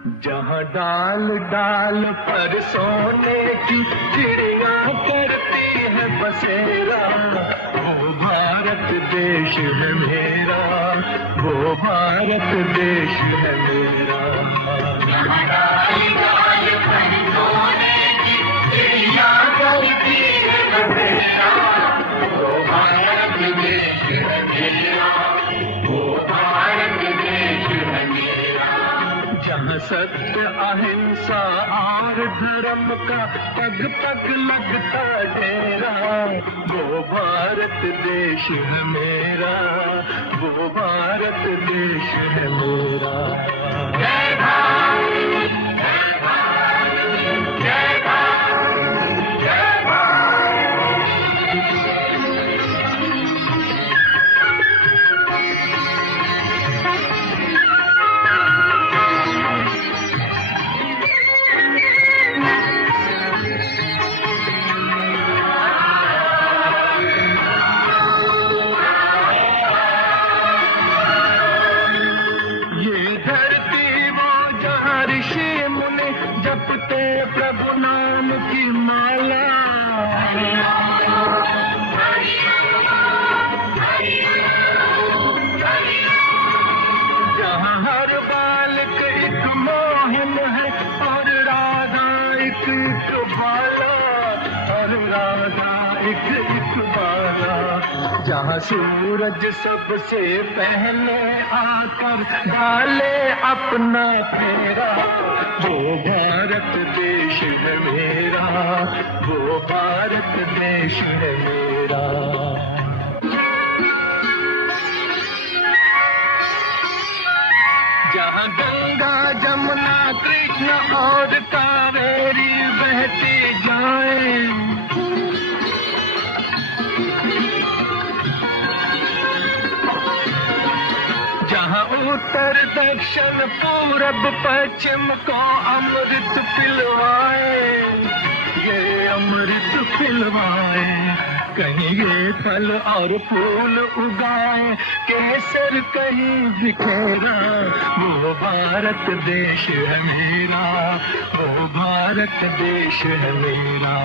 जहाँ डाल डाल पर सोने की चिड़िया करती है बसेरा, वो भारत देश है मेरा, वो भारत देश है मेरा। जहाँ डाल डाल पर सोने की चिड़िया करती है बसेरा, वो भारत देश है मेरा, वो भारत देश है मेरा। जहाँ सत्य अहिंसा और धर्म का पग पग लगता डेरा, वो भारत देश है मेरा, वो भारत देश है मेरा। जय भारत, जय भारत, जय भारत, जय भारत। जपते प्रभु नाम की माला, जहाँ हर बालक एक मोहन है और राधा एक बाला, और राधा एक बाला। जहाँ सूरज सबसे पहले आकर डाले अपना फेरा, वो भारत देश है मेरा, वो भारत देश है मेरा। जहाँ गंगा जमुना कृष्ण और कावेरी बहती जाए, जहाँ उत्तर दक्षिण पूरब पश्चिम को अमृत पिलवाए, ये अमृत पिलवाए। कहीं ये फल और फूल उगाए, केसर कहीं बिखेरा, वो भारत देश है मेरा, वो भारत देश है मेरा।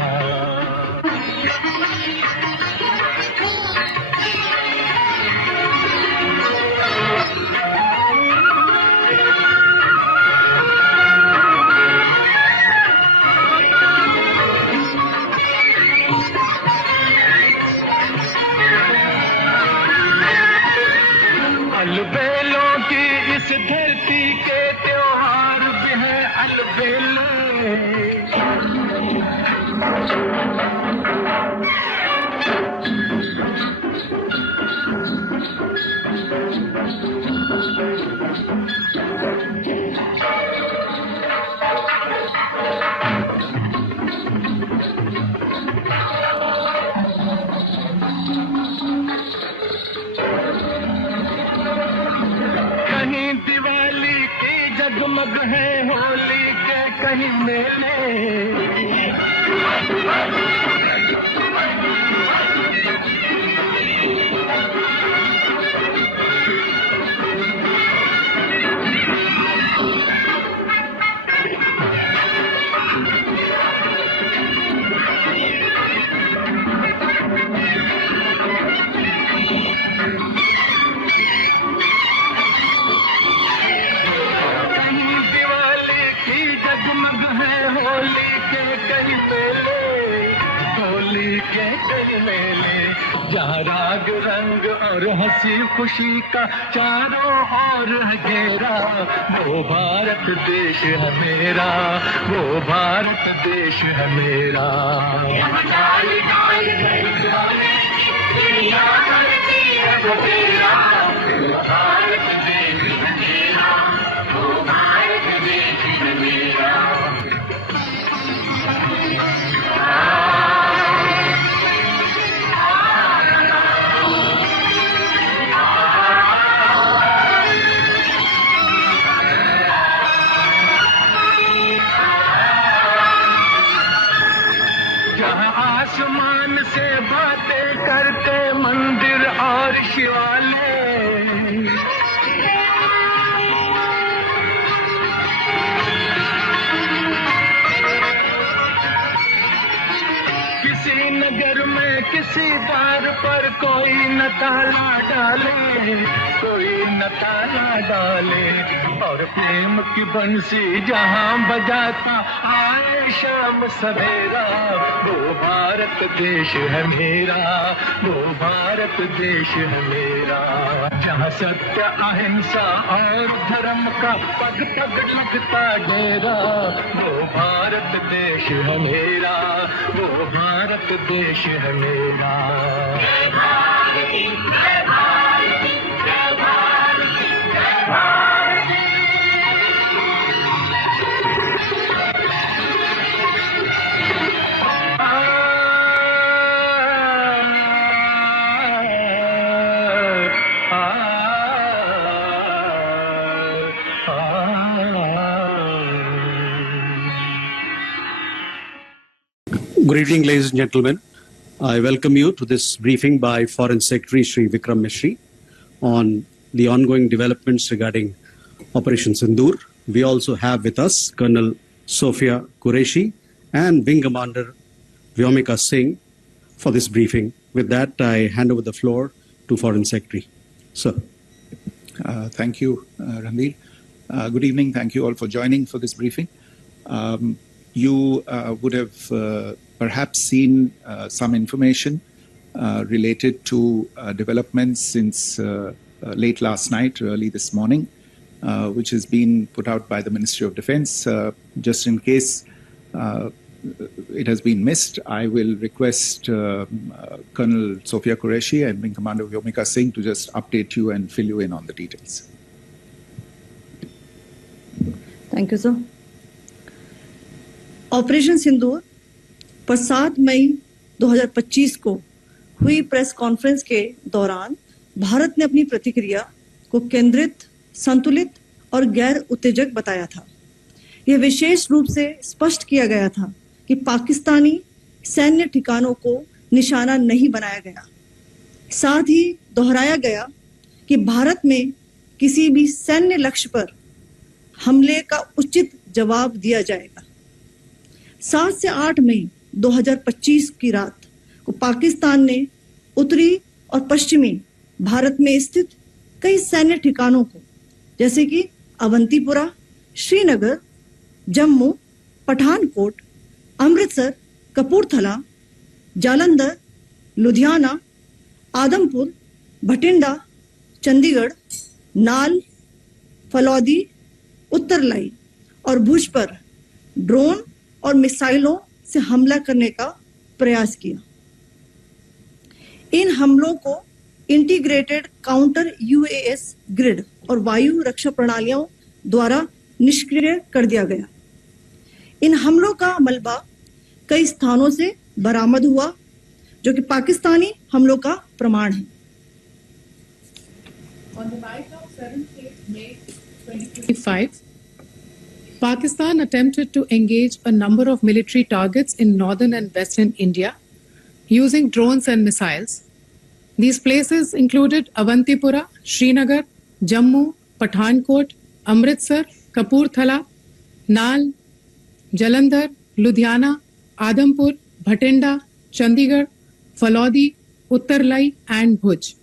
अलबेलों की इस धरती के त्योहार भी है अलबेले, जगमग है होली के कहीं मेले, होली के कई मेले, जहाँ राग रंग और हंसी खुशी का चारों ओर घेरा, वो भारत देश है मेरा, वो भारत देश है मेरा। भारत देश है मेरा, वो भारत देश है मेरा। आसमान से बातें करते मंदिर और शिवालय, किसी द्वार पर कोई न ताला डाले, कोई न ताला डाले, और प्रेम की बंसी जहां बजाता आए शाम सवेरा, वो भारत देश है मेरा, वो भारत देश है मेरा, जहाँ सत्य अहिंसा और धर्म का पग पग लगता डेरा, वो भारत देश है मेरा, वो भारत देश है मेरा। जय भारती, जय भारती, जय भारती, जय Bharti. Good evening, ladies and gentlemen. I welcome you to this briefing by Foreign Secretary Shri Vikram Misri on the ongoing developments regarding Operation Sindoor. We also have with us Colonel Sophia Qureshi and Wing Commander Vyomika Singh for this briefing. With that, I hand over the floor to Foreign Secretary. Sir. Thank you, Ranveer. Good evening. Thank you all for joining for this briefing. You would have perhaps seen some information related to developments since late last night, early this morning, which has been put out by the Ministry of Defense. Just in case it has been missed, I will request Colonel Sophia Qureshi and Wing Commander Vyomika Singh to just update you and fill you in on the details. Thank you, sir. Operation Sindoor पर 7 मई 2025 को हुई press conference के दौरान भारत ने अपनी प्रतिक्रिया को केंद्रित, संतुलित और गैर उत्तेजक बताया था। यह विशेष रूप से स्पष्ट किया गया था कि पाकिस्तानी सैन्य ठिकानों को निशाना नहीं बनाया गया। साथ ही दोहराया गया कि भारत में किसी भी सैन्य लक्ष्य पर हमले का उचित जवाब दिया जाएगा। 7 से 8 मई 2025 की रात को पाकिस्तान ने उत्तरी और पश्चिमी भारत में स्थित कई सैन्य ठिकानों को, जैसे कि अवंतीपुरा, श्रीनगर, जम्मू, पठानकोट, अमृतसर, कपूरथला, जालंधर, लुधियाना, आदमपुर, भटिंडा, चंडीगढ़, नाल, फलौदी, उत्तरलाई और भुज पर ड्रोन और मिसाइलों से हमला करने का प्रयास किया। इन हमलों को इंटीग्रेटेड काउंटर यूएस ग्रिड और वायु रक्षा प्रणालियों द्वारा निष्क्रिय कर दिया गया। इन हमलों का मलबा कई स्थानों से बरामद हुआ, जो कि पाकिस्तानी हमलों का प्रमाण है। On the night of 7th May 2025, Pakistan attempted to engage a number of military targets in northern and western India using drones and missiles. These places included Avantipura, Srinagar, Jammu, Pathankot, Amritsar, Kapurthala, Nal, Jalandhar, Ludhiana, Adampur, Bhatinda, Chandigarh, Falodi, Uttarlai and Bhuj.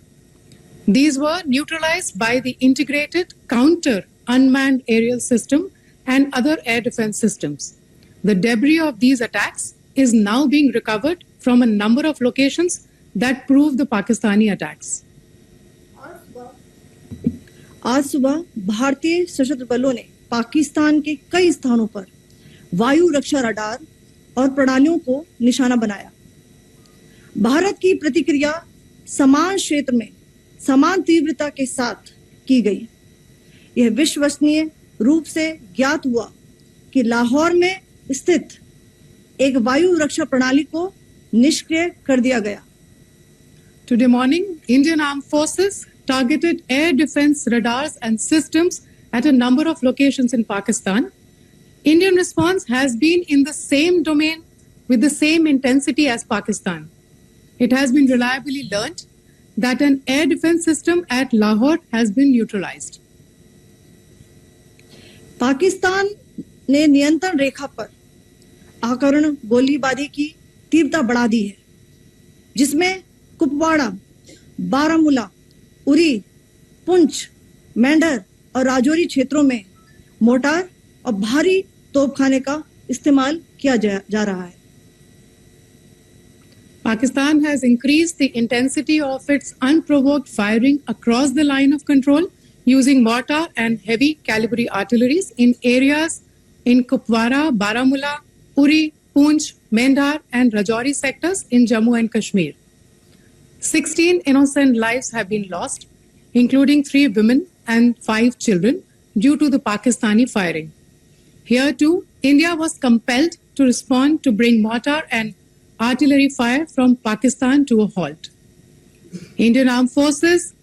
These were neutralized by the integrated counter unmanned aerial system and other air defense systems. The debris of these attacks is now being recovered from a number of locations that prove the Pakistani attacks. आज सुबह भारतीय सशस्त्र बलों ने पाकिस्तान के कई स्थानों पर वायु रक्षा रडार और प्रणालियों को निशाना बनाया। भारत की प्रतिक्रिया समान क्षेत्र में समान तीव्रता के साथ की गई। यह विश्वसनीय रूप से ज्ञात हुआ कि लाहौर में स्थित एक वायु रक्षा प्रणाली को निष्क्रिय कर दिया गया। Today morning, Indian Armed Forces targeted air defense radars and systems at a number of locations in Pakistan. Indian response has been in the same domain with the same intensity as Pakistan. It has been reliably learnt that an air defense system at Lahore has been neutralized. Pakistan ने नियंत्रण रेखा पर आकरण गोलीबारी की तीव्रता बढ़ा दी है। जिसमें कुपवाड़ा, बारामूला, उरी, पुंछ, मेंढर और राजौरी क्षेत्रों में मोर्टार और भारी तोपखाने का इस्तेमाल किया जा रहा है। Pakistan has increased the intensity of its unprovoked firing across the line of control using mortar and heavy caliber artilleries in areas in Kupwara, Baramulla, Uri, Poonch, Mendhar and Rajouri sectors in Jammu and Kashmir. 16 innocent lives have been lost, including 3 women and 5 children due to the Pakistani firing. Here too, India was compelled to respond to bring mortar and artillery fire from Pakistan to a halt. Indian Armed Forces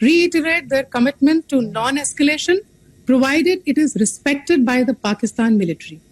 reiterate their commitment to non-escalation, provided it is respected by the Pakistan military.